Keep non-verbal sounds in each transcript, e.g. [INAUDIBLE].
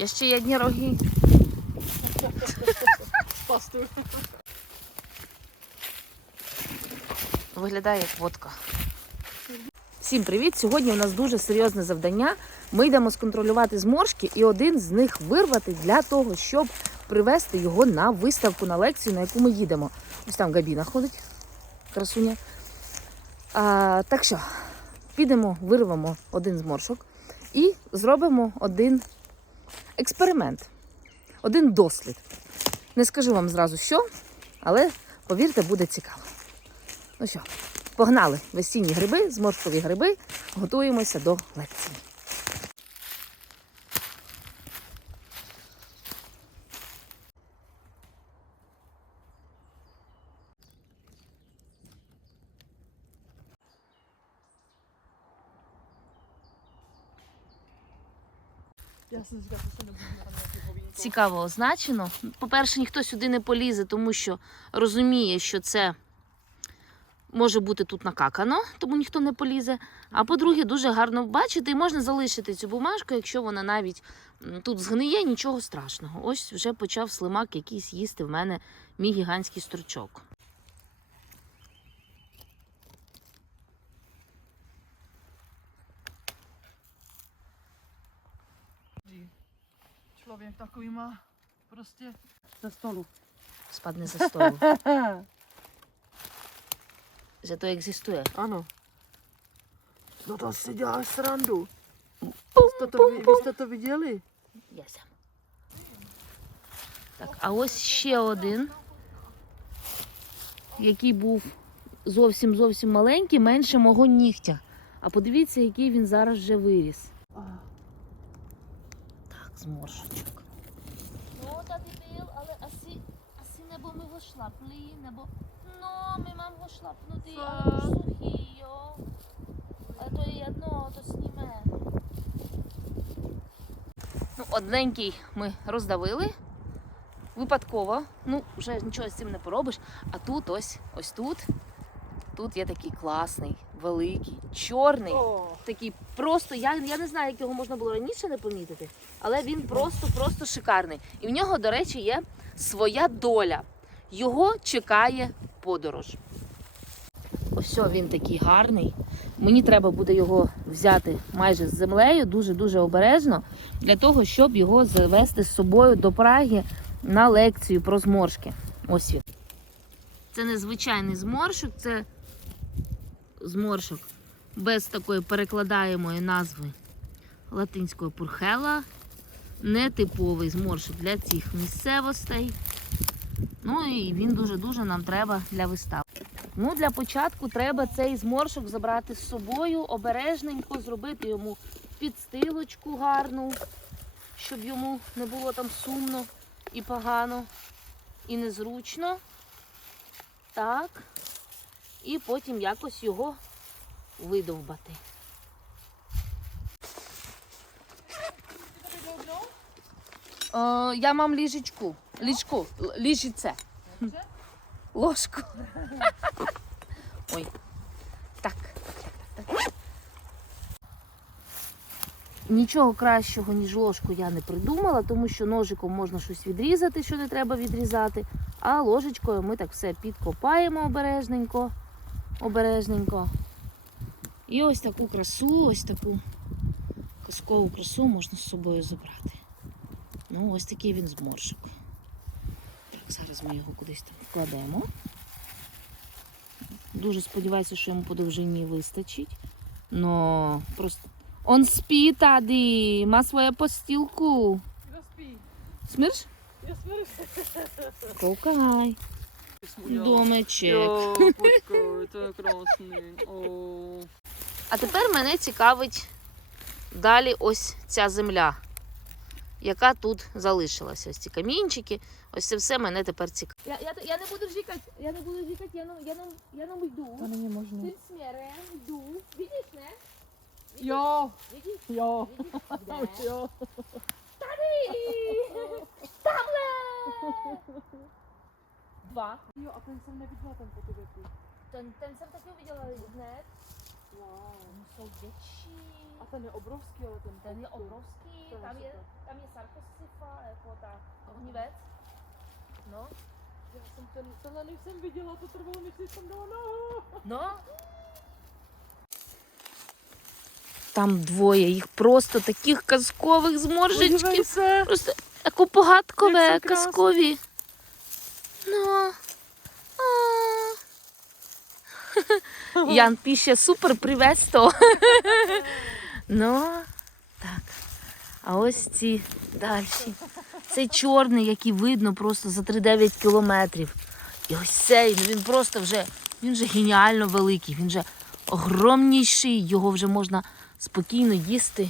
Є ще є одні роги. Пасту. Виглядає як водка. Всім привіт! Сьогодні у нас дуже серйозне завдання. Ми йдемо сконтролювати зморшки і один з них вирвати для того, щоб привезти його на виставку, на лекцію, на яку ми їдемо. Ось там Габіна ходить, красуня. А, так що, підемо, вирвемо один зморшок і зробимо один експеримент, один дослід. Не скажу вам зразу що, але повірте, буде цікаво. Ну що, погнали весінні гриби, зморшкові гриби, готуємося до лекції. Я съм згадала, що не буду на ніякі говінько. Цікаво означено. По-перше, ніхто сюди не полізе, тому що розуміє, що це може бути тут накакано, тому ніхто не полізе. А по-друге, дуже гарно бачити і можна залишити цю бумажку, якщо вона навіть тут згниє, нічого страшного. Ось вже почав слимак якийсь їсти в мене мій гігантський стручок. Člověk takový má prostě ze stolu. Спадне за столу. Зато екзистує. Ano. No to si děláš srandu. Pum, jste to, pum, vy pum. jste to viděli? Яся. Так, а ось ще один, який був зовсім зовсім маленький, менше мого нігтя. А подивіться, який він зараз вже виріс. Так, зморшочок. Ну, та дебіл, але асі, асі небо ми го шлапли, небо. Ну, ми мам го шлапнути, але ж сухий, йо. Але то є одно, то сніме. Ну, одненький ми роздавили. Випадково. Ну, вже нічого з цим не поробиш. А тут ось, ось тут. Тут є такий класний, великий, чорний. О, Такий просто, я, я не знаю, як його можна було раніше не помітити, але він просто, просто шикарний. І в нього, до речі, є своя доля. Його чекає подорож. Ось він такий гарний. Мені треба буде його взяти майже з землею, дуже-дуже обережно, для того, щоб його завести з собою до Праги на лекцію про зморшки. Ось він. Це не звичайний зморшок, це зморшок без такої перекладаємої назви латинської пурхела. Нетиповий зморшок для цих місцевостей. Ну і він дуже-дуже нам треба для вистав. Ну, для початку треба цей зморшок забрати з собою, обережненько, зробити йому підстилочку гарну, щоб йому не було там сумно і погано, і незручно. Так. І потім якось його видовбати. О, я мам ліжечку. Ліжку. Л- Ліжице. Ложку. [LAUGHS] Ой. Так. Нічого кращого, ніж ложку, я не придумала, тому що ножиком можна щось відрізати, що не треба відрізати. А ложечкою ми так все підкопаємо обережненько. Обережненько. І ось таку красу, ось таку казкову красу можна з собою забрати. Ну, ось такий він зморшок. Так, зараз ми його кудись там вкладемо. Дуже сподіваюся, що йому по довжині вистачить. Но просто. Он спить, Таді, ма свою постілку. я спí. Смирш? Я смирš. Кокай. Počkej, to. [LAUGHS] О. А тепер мене цікавить далі ось ця земля, яка тут залишилася. Ось ці камінчики, ось це все мене тепер цікавить. Я, я, я не буду жікати, я не буду жікати, я, нам- я, я нам йду. To není možné. Цим смірем йду. Видиш, не? Видиш? jo, Видиш? Де? jo. Два. Jo, a ten jsem neviděla ten fotografii. Ten, ten jsem taky viděla hned. Wow. Вони jsou větší. A ten je obrovský, ale ten Ten je obrovský, je tam je, tam je sarkosifa, jako ta ohnivec. No, Já jsem ten, tenhle nejsem viděla, to trvalo mi, než jsem dala nohu. no. Там двоє, їх просто таких казкових зморжечків. Просто красно. казкові. Ну. а. [LAUGHS] Ян пише супер привесто. [LAUGHS] ну, так. А ось ці далі. Цей чорний, який видно просто за 3-9 кілометрів. І ось цей, ну він просто вже, він вже геніально великий, він вже огромніший, його вже можна спокійно їсти,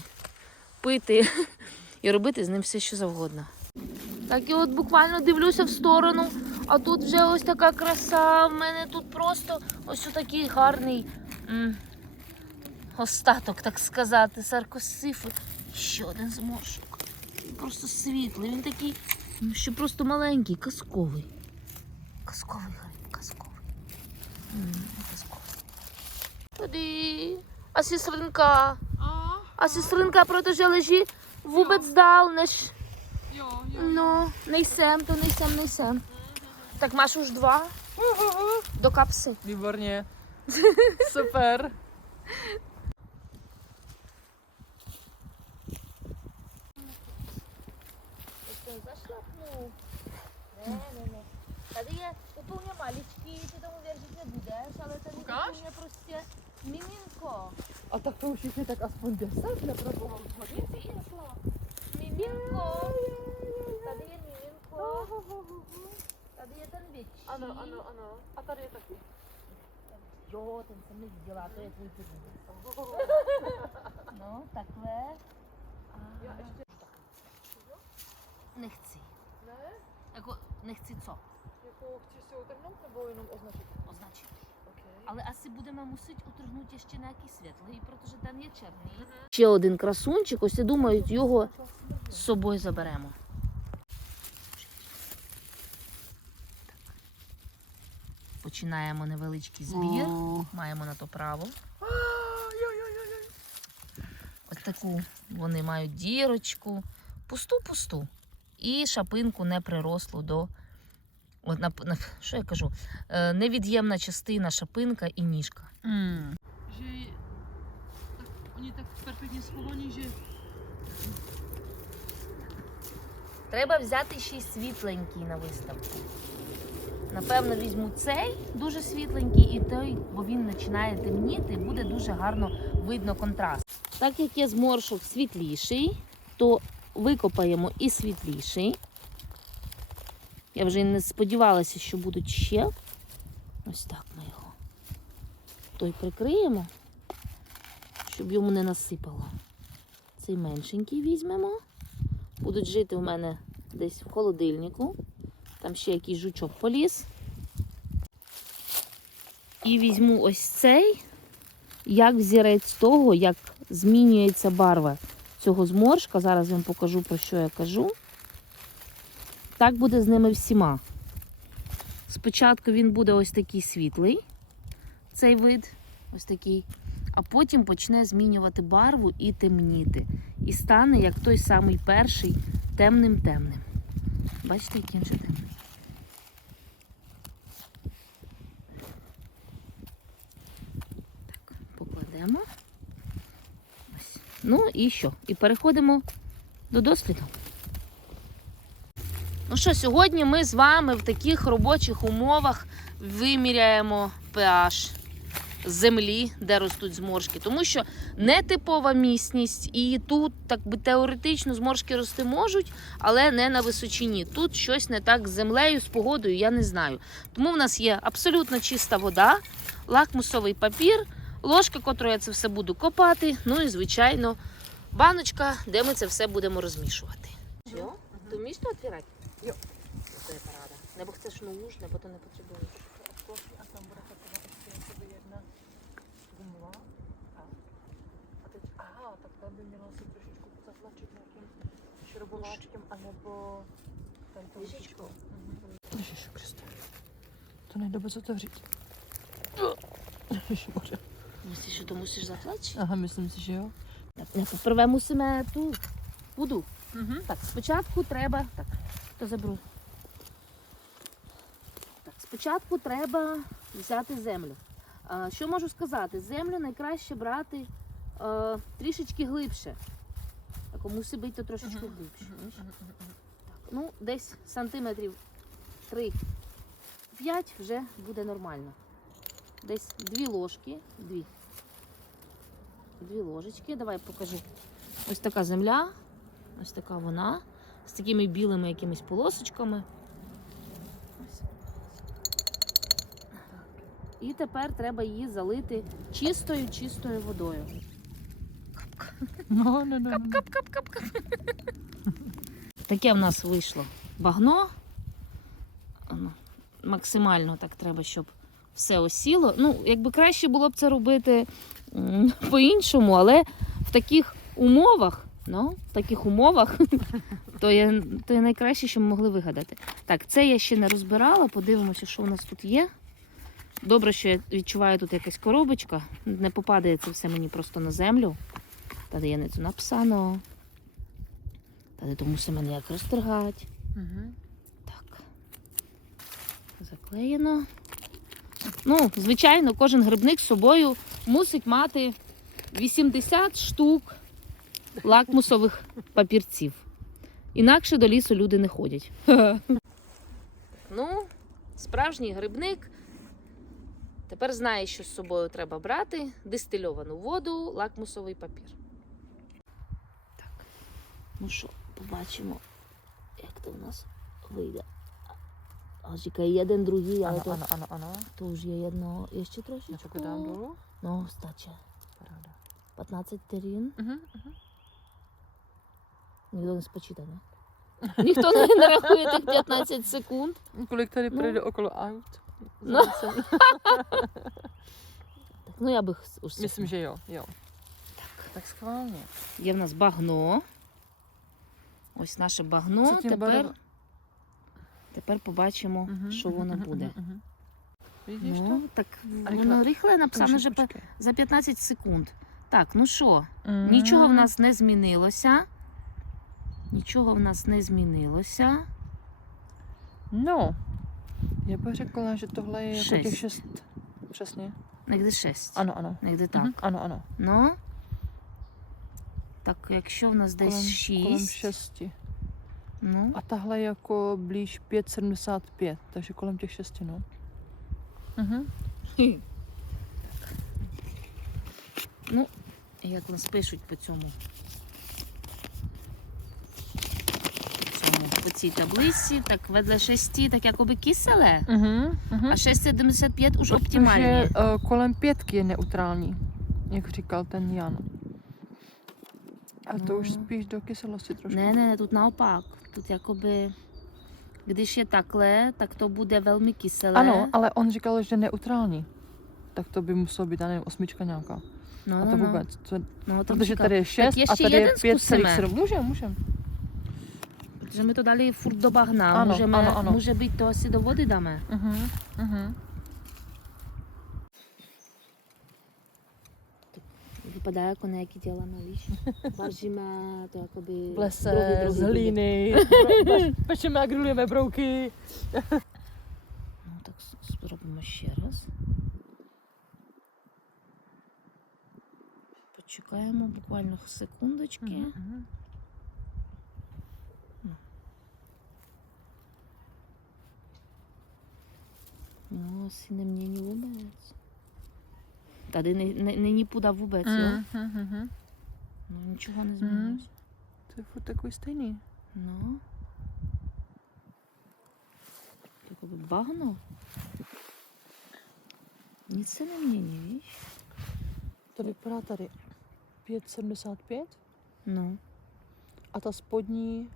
пити [LAUGHS] і робити з ним все, що завгодно. Так і от буквально дивлюся в сторону, а тут вже ось така краса. В мене тут просто ось такий гарний м, остаток, так сказати, саркосифи. Ще один зморшок. Просто світлий. Він такий, ну, що просто маленький, казковий. Казковий гриб, казковий. М, Казковий. Туди. А сестринка. А сестринка, protože leží vůbec dál, než Jo, jo. No, nejsem, to nejsem, nejsem. Tak masz już dwa? Do kapsy. Wybornie. [LAUGHS] Super. Jestem zaślepny. Nie, nie, nie. Tady je úplně maličký, ty tomu věřit nebudeš, ale ten Ukáž? je miminko. A tak to musíš mít tak aspoň 10 na pravou hodně? Miminko. Tady je miminko. Tady je ten větší. Ano, ano, ano. A tady je taky. Jo, ten jsem neviděla, to je tvůj první. No, takhle. A... Já ještě... Nechci. Ne? Jako, nechci co? Jako chceš si utrhnout nebo jenom označit? Označit. Okay. Але asi будемо мусити утргнути ще на якийсь світлий, що там є чорний. Ще один красунчик, ось і думають, його з собою заберемо. Починаємо невеличкий збір. Маємо на то право. Ось таку вони мають дірочку, пусту-пусту. І шапинку не прирослу до. От, на, на, що я кажу? Е, невід'ємна частина шапинка і ніжка. Tak, oni tak perfektně schovaní, že Треба взяти ще й світленький на виставку. Напевно, візьму цей дуже світленький і той, бо він починає темніти, буде дуже гарно видно контраст. Так як є зморшок світліший, то викопаємо і світліший. Я вже не сподівалася, що будуть ще. Ось так ми його. Той прикриємо, щоб йому не насипало. Цей меншенький візьмемо будуть жити в мене десь в холодильнику. Там ще якийсь жучок поліз. І візьму ось цей, як взірець того, як змінюється барва цього зморшка. Зараз вам покажу, про що я кажу. Так буде з ними всіма. Спочатку він буде ось такий світлий, цей вид, ось такий, а потім почне змінювати барву і темніти і стане як той самий перший темним-темним. Бачите, який він же темний. Так, покладемо. Ось. Ну і що? І переходимо до досліду. Ну що, сьогодні ми з вами в таких робочих умовах виміряємо pH землі, де ростуть зморшки, тому що нетипова місність, і тут так би теоретично зморшки рости можуть, але не на височині. Тут щось не так з землею, з погодою, я не знаю. Тому в нас є абсолютно чиста вода, лакмусовий папір, ложка, котрою я це все буду копати. Ну і звичайно, баночка, де ми це все будемо розмішувати. Що? Ти вмієш то відкривати? Йо. Це парада. Небо chcеш нож, небо то не потребуєш. a tam bude taková ještě jakoby jedna gumová. A, a teď, aha, tak tam by mělo asi trošičku zatlačit nějakým šrobováčkem, anebo tento Lžičkou. Ježiši Kriste. To nejde vůbec otevřít. Že to musíš zatlačit? Aha, myslím si, že jo. Ne, Poprvé musíme tu vodu. Mhm. Так, спочатку треба. Так, то заберу. Так, спочатку треба взяти землю. А, що можу сказати? Землю найкраще брати а, трішечки глибше. Так, мусить бути трошечки Мгм. глибше. Так, ну, десь сантиметрів 3-5 вже буде нормально. Десь дві ложки. Дві. Дві ложечки. Давай покажу. Ось така земля. Ось така вона. З такими білими якимись полосочками. І тепер треба її залити чистою, чистою водою. No, no, no. no. Кап-кап-кап-кап. Таке в нас вийшло багно. Ну, Максимально так треба, щоб все осіло. Ну, якби краще було б це робити [LAUGHS] по-іншому, але в таких умовах, ну, в таких умовах, [LAUGHS] то є, то є найкраще, що ми могли вигадати. Так, це я ще не розбирала. Подивимося, що у нас тут є. Добре, що я відчуваю тут якась коробочка. Не попадає це все мені просто на землю. Tady je něco napsáno. Tady to musíme nějak roztrhat. Mhm. Так. Заклеєно. Ну, звичайно, кожен грибник з собою мусить мати 80 штук лакмусових папірців. Інакше до лісу люди не ходять. [LAUGHS] Ну, справжній грибник тепер знає, що з собою треба брати: дистильовану воду, лакмусовий папір. Так. Ну що, побачимо, як то в нас вийде. А чекай, один, другий, але Ano, то, ano, ano, ano. то вже є jedno, Na co трошечку. dám dolů? Ну, стаче. Paráda. 15 терін. Mhm, mhm. Не спочитає, не? [LAUGHS] Ніхто не, не рахує тих 15 секунд. Kolik tady No. projde okolo aut? No. Zase. Так, ну я би х- уж Myslím, že jo, jo. Tak schválně. Є в нас багно. Ось наше багно. Тепер, тепер побачимо, Mhm, що воно mhm, буде. mhm. Vidíš? Ну, так А воно рихле написано вже за 15 секунд. Так, ну що, Mm. нічого в нас не змінилося. Нічого в нас не змінилося. Já bych řekla, že tohle je jako Šest. těch šest. Přesně. Někde 6. Ano, ano. Někde так. Mhm, Ano, ano. Ну. Так, якщо в нас десь Kolem, kolem 6. šesti. Ну, A tahle je jako blíž 5,75, takže kolem těch šesti, no. Mhm. ну, як нас пишуть по цьому. По цьому, по цій таблиці, так ведle 6, так jakoby kyselé. Mhm. mhm. A 6,75 už Protože optimálně. uh, kolem pětky je neutrální, jak říkal ten Jan. A to už No. spíš do kyselosti trošku. Ne, ne, тут наопак. Тут jakoby, když je takhle, tak to bude velmi kyselé. Ano, ale on říkal, že neutrální. Tak to by muselo být, já nevím, osmička nějaká. no, A no, to no. vůbec. To, No, to protože říkal. tady je 6 a ještě tady je jeden 5,7. Můžem, můžem. Že my to dali furt do bahna. Ano, můžeme, ano, ano. Může být to asi do vody dáme. Mhm, mhm. wypadają jako na jakie działa na liść. Bardziej ma to jakoby... Blesę, zliny, patrzymy, agrulujemy brołki. No tak zrobimy się raz. Почекаємо буквально секундочки. Mm -hmm. Ну, сильно мне не улыбается. Tady ne, ne, není půda vůbec, mm, jo? Mm, mm, no ničeho nezměnilo. Mm. To je furt takový stejný. No. Jakoby bahno. Nic se nemění, víš? To vypadá tady 5,75. No. A ta spodní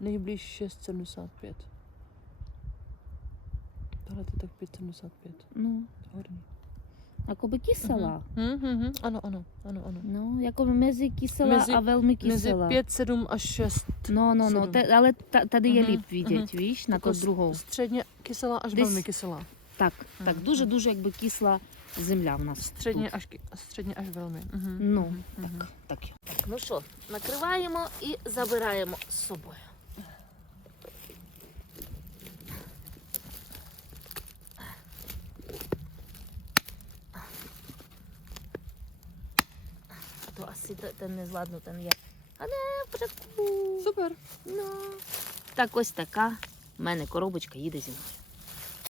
nejbliž 6,75. Tohle to je tak 5,75. No. To je hodně. Jakoby kyselá. Mhm, mhm. Ano, ano, ano, ano. No, jakoby mezi kyselá a velmi Mezi 5, 7 až 6. No, no, no, sedm. te, ale ta, tady je Mhm, líp vidět, víš, na Jako to druhou. Středně kyselá až Ty velmi s- kyselá. Так, так, Мгм. дуже дуже якби кисла земля в нас. Середні тут. аж, середні аж. Угу. Ну, так, так. так. Ну що, накриваємо і забираємо з собою. Ten не зладно там я. Але початку. Супер. Ну. Так ось така в мене коробочка їде зі мною.